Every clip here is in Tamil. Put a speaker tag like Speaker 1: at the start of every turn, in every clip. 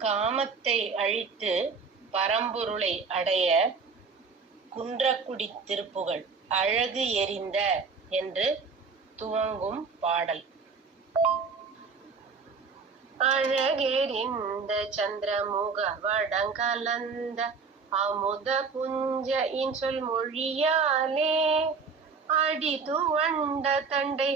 Speaker 1: காமத்தை அழித்து பரம்பொருளை அடைய குன்றக்குடி திருப்புகள் அழகு எறிந்த என்று துவங்கும் பாடல். அழகெறிந்த சந்திரமுக வடங்கலந்த அமுத புஞ்ச இன்சொல் மொழியாலே அடி துவண்ட தண்டை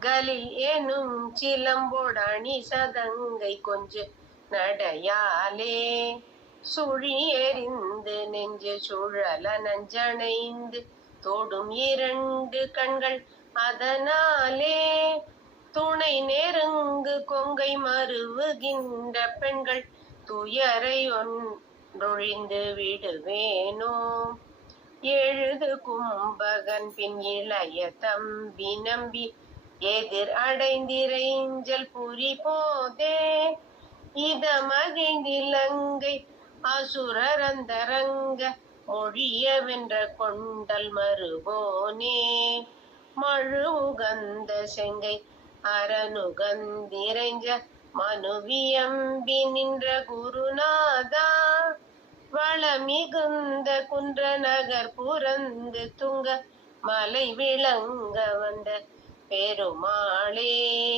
Speaker 1: கலில் எனும் சிலம்போடணி சதங்கை கொஞ்சு நடையாலே. சுழி எறிந்து நெஞ்சு சுழல நஞ்சணைந்து தோடும் இரண்டு கண்கள் அதனாலே. துணை நெருங்கு கொங்கை மறுவுகின்ற பெண்கள் துயரை ஒன்றொழிந்து விடுவேனோ. எழுது கும்பகன் பின் இளைய தம்பி நம்பி எதிர் அடைந்திரைஞ்சல் புரி போதே. இத மகிழ்ந்திலங்கை அசுரரந்தரங்க மொழிய வென்ற கொண்டல் மறுபோனே. மழு உகந்த செங்கை அரணுகந்திரைஞ்ச மனுவியம்பி நின்ற குருநாதா. வளமிகுந்த குன்ற நகர் புறந்து துங்க மலை விளங்க வந்த பெருமாளே.